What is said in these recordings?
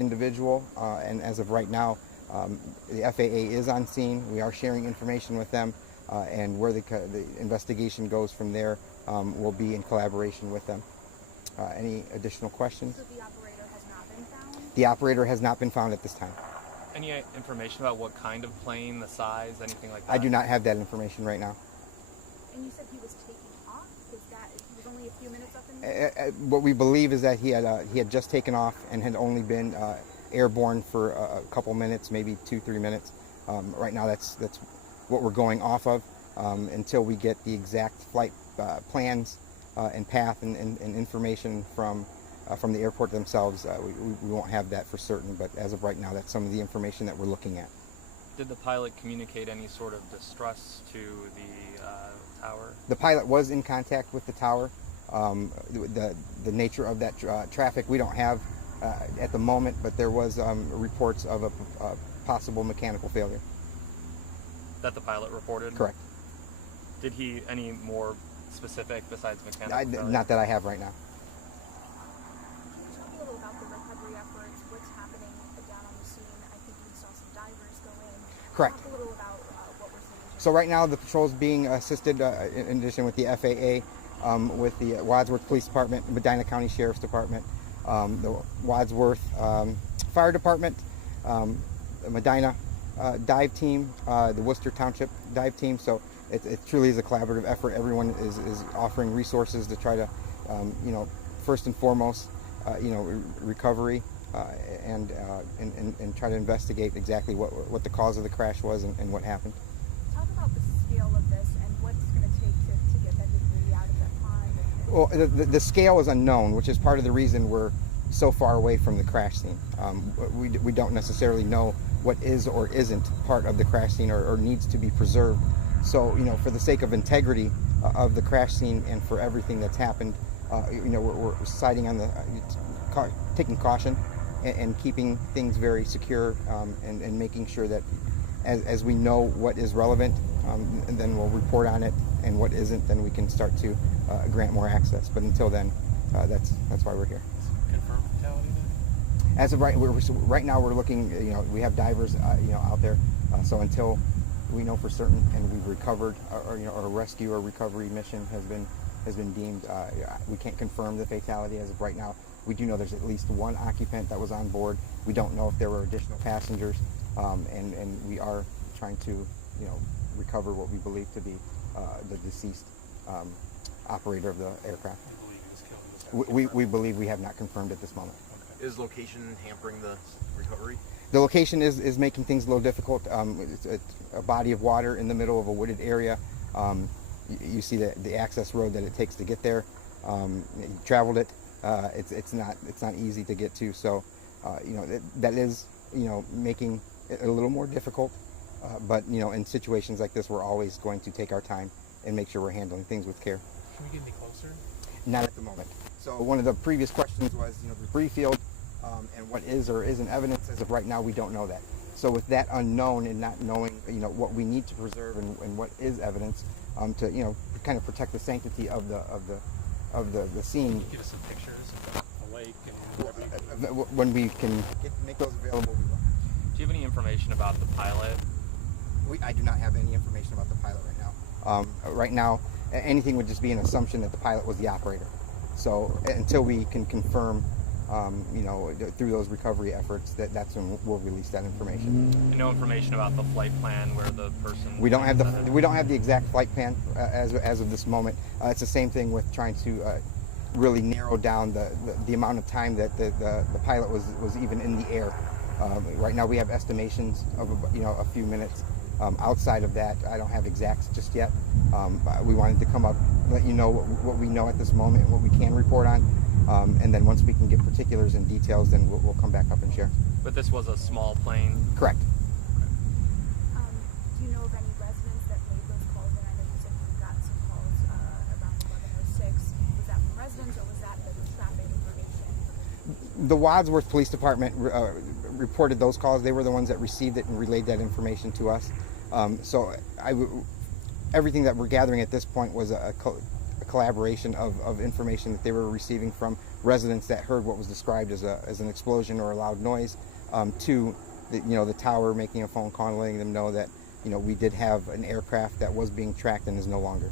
individual, and as of right now, the FAA is on scene. We are sharing information with them, and where the investigation goes from there will be in collaboration with them. Any additional questions? So the operator has not been found? The operator has not been found at this time. Any information about what kind of plane, the size, anything like that? I do not have that information right now. And you said he was taking off? He was only a few minutes up in the air? What we believe is that he had just taken off and had only been airborne for a couple minutes, maybe 2-3 minutes. Right now, that's what we're going off of until we get the exact flight plans and path and information from the airport themselves. We won't have that for certain, but as of right now, that's some of the information that we're looking at. Did the pilot communicate any sort of distress to the tower? The pilot was in contact with the tower. The nature of that traffic we don't have at the moment, but there was reports of a possible mechanical failure. That the pilot reported? Correct. Did he any more specific besides mechanical failure? Not that I have right now. Can you tell me a little about the recovery efforts? What's happening down on the scene? I think we saw some divers go in. Correct. Talk a little about what we're seeing. So right now the patrol is being assisted, in addition with the FAA, with the Wadsworth Police Department, Medina County Sheriff's Department, the Wadsworth Fire Department, the Medina dive team, the Worcester Township dive team. So it truly is a collaborative effort. Everyone is offering resources to try to, first and foremost, recovery and try to investigate exactly what the cause of the crash was and what happened. Talk about the scale of this and what it's going to take to get that debris out of that pond. Well, the scale is unknown, which is part of the reason we're so far away from the crash scene. We don't necessarily know what is or isn't part of the crash scene or needs to be preserved. So, for the sake of integrity of the crash scene and for everything that's happened, we're citing on taking caution and keeping things very secure, and making sure that as we know what is relevant, and then we'll report on it, and what isn't, then we can start to grant more access. But until then, that's why we're here. Confirmed fatality then? As of right now, we're looking. We have divers, out there. So until we know for certain and we've recovered, or a rescue or recovery mission has been deemed, we can't confirm the fatality as of right now. We do know there's at least one occupant that was on board. We don't know if there were additional passengers, and we are trying to, recover what we believe to be the deceased operator of the aircraft. We believe we have not confirmed at this moment. Okay. Is location hampering the recovery? The location is making things a little difficult. It's a body of water in the middle of a wooded area. You see the access road that it takes to get there. You traveled it. It's not easy to get to. So, that is making it a little more difficult. But in situations like this, we're always going to take our time and make sure we're handling things with care. Can we get any closer? Not at the moment. So one of the previous questions was, the debris field, and what is or isn't evidence. As of right now, we don't know that. So with that unknown and not knowing, what we need to preserve and what is evidence, to kind of protect the sanctity of the scene. Can you give us some pictures of the lake and everything? When we can make those available, we will. Do you have any information about the pilot? I do not have any information about the pilot right now. Right now, anything would just be an assumption that the pilot was the operator. So until we can confirm, through those recovery efforts, that's when we'll release that information. And no information about the flight plan where the person. We don't have the exact flight plan as of this moment. It's the same thing with trying to really narrow down the amount of time that the pilot was even in the air. Right now we have estimations of a few minutes. Outside of that, I don't have exacts just yet. We wanted to come up, let you know what we know at this moment and what we can report on. And then once we can get particulars and details, then we'll come back up and share. But this was a small plane? Correct. Do you know of any residents that made those calls? And I know you said you got some calls around 11:06. Was that from residents or was that the traffic information? The Wadsworth Police Department reported those calls. They were the ones that received it and relayed that information to us. So everything that we're gathering at this point was a collaboration of information that they were receiving from residents that heard what was described as an explosion or a loud noise, to the tower making a phone call and letting them know that we did have an aircraft that was being tracked and is no longer.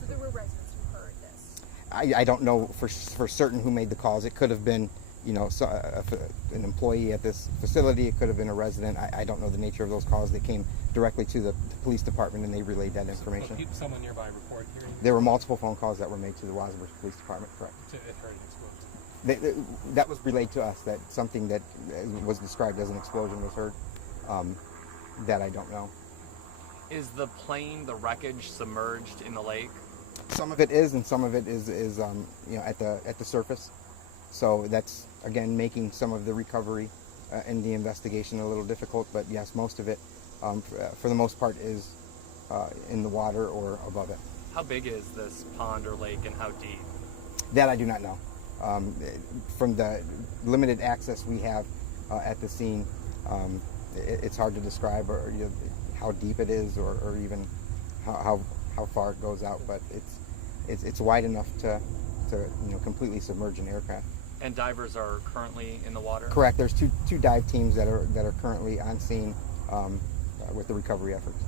So there were residents who heard this. I don't know for certain who made the calls. It could have been an employee at this facility. It could have been a resident. I don't know the nature of those calls. They came directly to the police department and they relayed that information. So someone nearby reported hearing? There were multiple phone calls that were made to the Wadsworth Police Department, correct. To it heard an explosion. That was relayed to us, that something that was described as an explosion was heard. That I don't know. Is the plane, the wreckage, submerged in the lake? Some of it is, and some of it is at the surface. So that's again making some of the recovery and the investigation a little difficult. But yes, most of it, for the most part, is in the water or above it. How big is this pond or lake, and how deep? That I do not know. From the limited access we have at the scene, it's hard to describe or how deep it is, or even how far it goes out. But it's wide enough to completely submerge an aircraft. And divers are currently in the water? Correct. There's two dive teams that are currently on scene with the recovery efforts.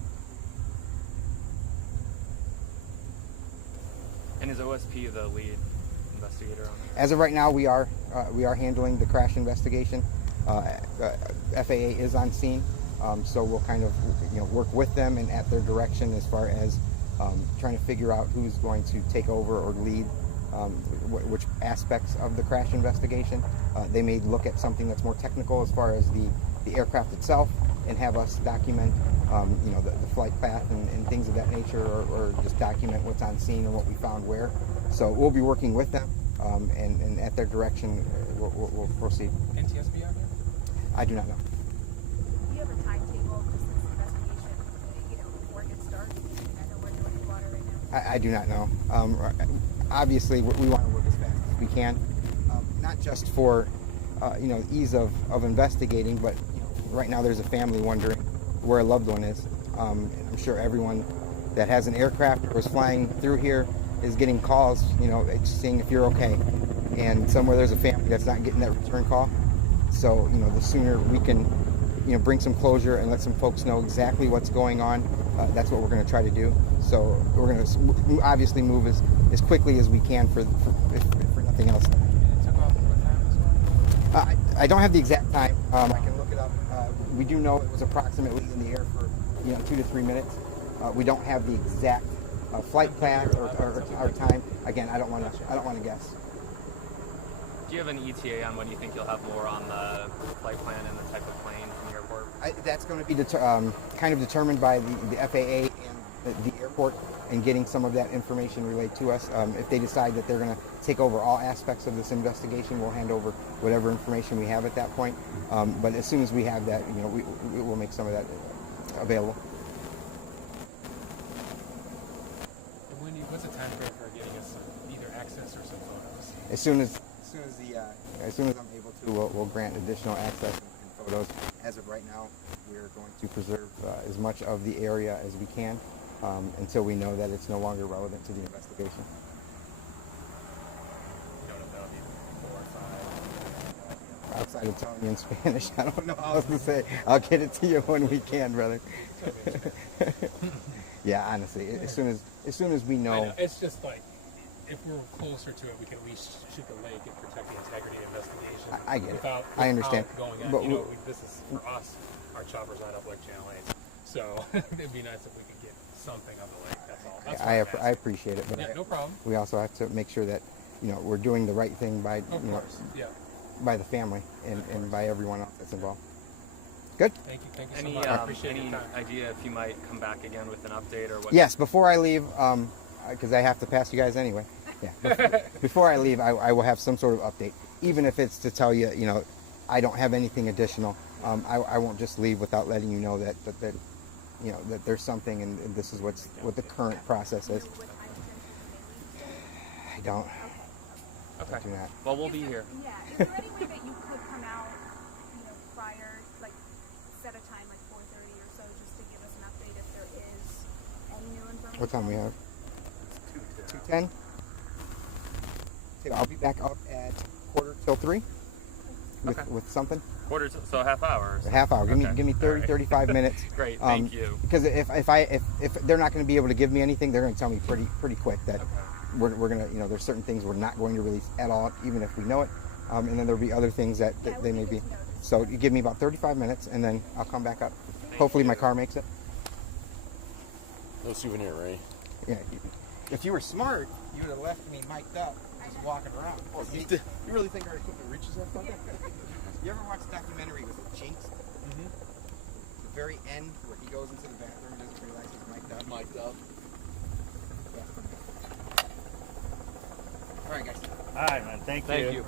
And is OSP the lead investigator on this? As of right now, we are handling the crash investigation. FAA is on scene, so we'll kind of work with them and at their direction as far as trying to figure out who's going to take over or lead which aspects of the crash investigation. They may look at something that's more technical as far as the aircraft itself and have us document the flight path and things of that nature, or just document what's on scene and what we found where. So we'll be working with them and at their direction we'll proceed. NTSB out there? I do not know. Do you have a timetable of this investigation, before it gets started? I know we're doing the water right now. I do not know. Obviously, we want to work as fast as we can, not just for ease of investigating, but right now there's a family wondering where a loved one is. And I'm sure everyone that has an aircraft or is flying through here is getting calls, seeing if you're okay. And somewhere there's a family that's not getting that return call. So the sooner we can bring some closure and let some folks know exactly what's going on, that's what we're going to try to do. So we're going to obviously move as quickly as we can for nothing else. And it took off at what time this morning? I don't have the exact time. I can look it up. We do know it was approximately in the air for 2 to 3 minutes. We don't have the exact flight path or time. Again, I don't want to guess. Do you have an ETA on when you think you'll have more on the flight plan and the type of plane from the airport? That's going to be kind of determined by the FAA and the airport, and getting some of that information relayed to us. If they decide that they're going to take over all aspects of this investigation, we'll hand over whatever information we have at that point. But as soon as we have that, we will make some of that available. And what's the time frame for getting us either access or some photos? As soon as I'm able to, we'll grant additional access and photos. As of right now, we're going to preserve as much of the area as we can until we know that it's no longer relevant to the investigation. You don't know if that'll be 4 or 5. Outside of telling you in Spanish, I don't know how else to say. I'll get it to you when we can, brother. Yeah, honestly, as soon as we I know. know. It's just like, if we're closer to it, we can at least shoot the lake and protect the integrity of the investigation. I get it. Without I understand. Going on. But This is for us. Our chopper's not up like Channel 8, so it'd be nice if we could get something on the lake. That's all. That's why I appreciate it, but yeah, no problem. we also have to make sure that we're doing the right thing by Of course. Yeah. by the family and by everyone else that's involved. Good. Thank you so Any much. I appreciate any your time. idea if you might come back again with an update or what? Yes, before I leave, because I have to pass you guys anyway. Yeah. Before I leave, I will have some sort of update, even if it's to tell you, I don't have anything additional. I won't just leave without letting you know that that there's something, and this is what the current process is. What time frame I don't. Okay. I do not. Well, we'll be here. Yeah. Is there any way that you could come out, prior, like set a time like 4:30 or so, just to give us an update if there is any new information? What time we have? 2:10. I'll be back up at at 2:45 Okay. with something. So a half hour. Or so. A half hour. Give Okay. me 30, All right. 35 minutes. Great, thank you. Because if they're not going to be able to give me anything, they're going to tell me pretty quick that we're going to, there's certain things we're not going to release at all, even if we know it. And then there'll be other things that they may be. So you give me about 35 minutes, and then I'll come back up. Hopefully my car makes it. No souvenir, right? Yeah. If you were smart, you would have left me mic'd up, just walking around. Oh, you really think our equipment reaches that far? You ever watch the documentary with Jinx? Mm-hmm. The very end where he goes into the bathroom and doesn't realize he's mic'd up. Mic'd up. All right, guys. All right, man. Thank you. Thank you.